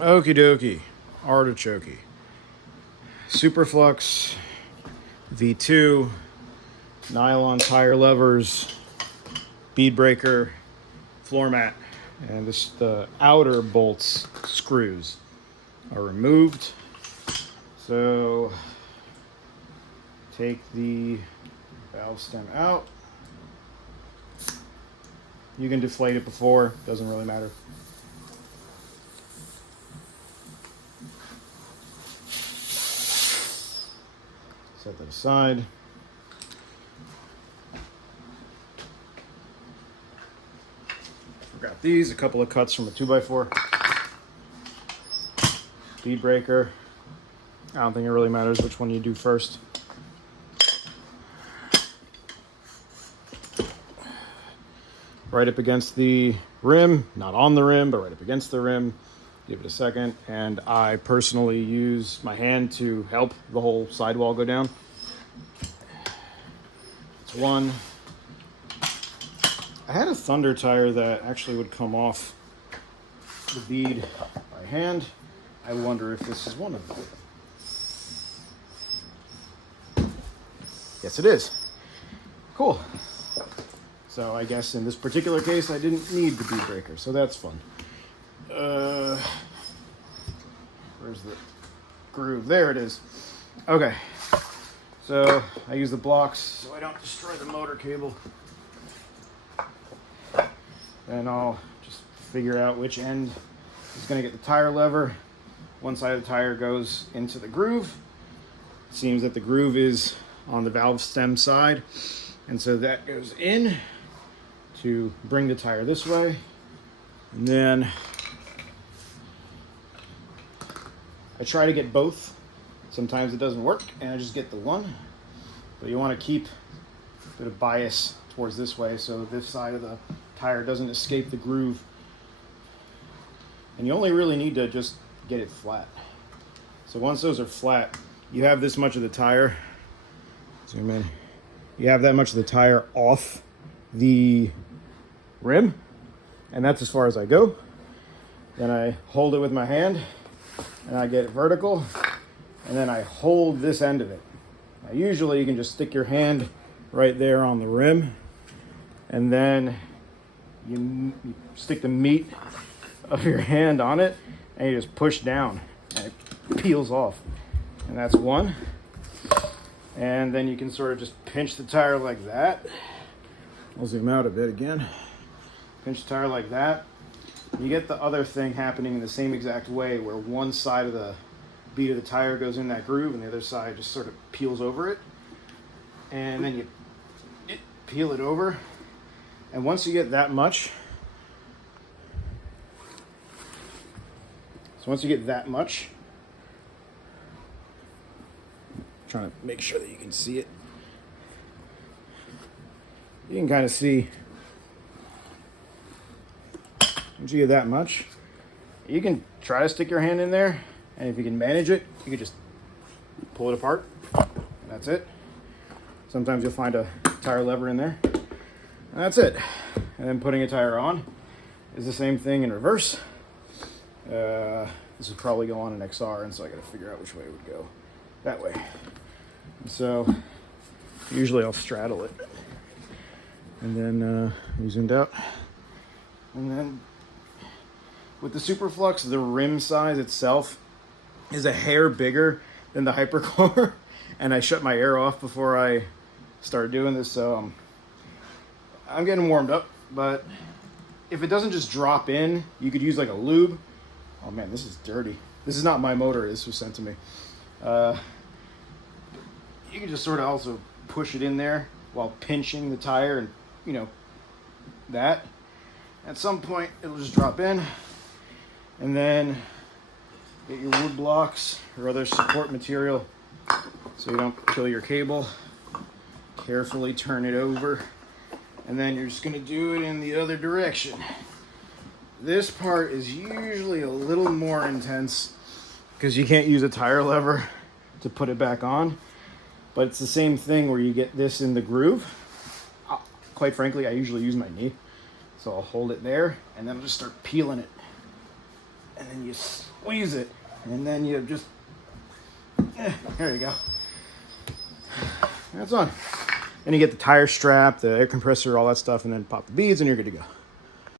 Okie dokie. Artichoke. Superflux V2. Nylon tire levers. Bead breaker. Floor mat. And the outer bolts screws are removed. So take the valve stem out. You can deflate it before, doesn't really matter. Set that aside. Forgot these, a couple of cuts from a 2x4. Bead breaker. I don't think it really matters which one you do first. Right up against the rim, not on the rim, but right up against the rim. Give it a second, and I personally use my hand to help the whole sidewall go down. That's one. I had a Thunder tire that actually would come off the bead by hand. I wonder if this is one of them. Yes, it is. Cool. So I guess in this particular case, I didn't need the bead breaker, so that's fun. Where's the groove? There it is. Okay. So I use the blocks so I don't destroy the motor cable. And I'll just figure out which end is going to get the tire lever. One side of the tire goes into the groove. It seems that the groove is on the valve stem side. And so that goes in to bring the tire this way. And then I try to get both. Sometimes it doesn't work and I just get the one. But you want to keep a bit of bias towards this way so this side of the tire doesn't escape the groove. And you only really need to just get it flat. So once those are flat, you have this much of the tire. Zoom in. You have that much of the tire off the rim, and that's as far as I go. Then I hold it with my hand and I get it vertical, and then I hold this end of it. Now usually you can just stick your hand right there on the rim, and then you stick the meat of your hand on it and you just push down and it peels off. And that's one. And then you can sort of just pinch the tire like that. I'll zoom out a bit again. Pinch the tire like that. You get the other thing happening in the same exact way, where one side of the bead of the tire goes in that groove and the other side just sort of peels over it. And then you peel it over. And once you get that much, trying to make sure that you can see it. You can kind of see, once you get that much, you can try to stick your hand in there, and if you can manage it, you can just pull it apart, and that's it. Sometimes you'll find a tire lever in there, and that's it. And then putting a tire on is the same thing in reverse. This would probably go on an XR, and so I gotta figure out which way it would go. That way. And so usually I'll straddle it. And then you zoomed out. And then with the Superflux, the rim size itself is a hair bigger than the Hypercore. And I shut my air off before I started doing this, so I'm getting warmed up. But if it doesn't just drop in, you could use like a lube. Oh man, this is dirty. This is not my motor, this was sent to me. You can just sort of also push it in there while pinching the tire, and you know, that. At some point, it'll just drop in, and then get your wood blocks or other support material so you don't kill your cable. Carefully turn it over, and then you're just gonna do it in the other direction. This part is usually a little more intense because you can't use a tire lever to put it back on, but it's the same thing where you get this in the groove. Quite frankly, I usually use my knee, so I'll hold it there and then I'll just start peeling it, and then you squeeze it, and then you just, there you go. That's on. And you get the tire strap, the air compressor, all that stuff, and then pop the beads, and you're good to go.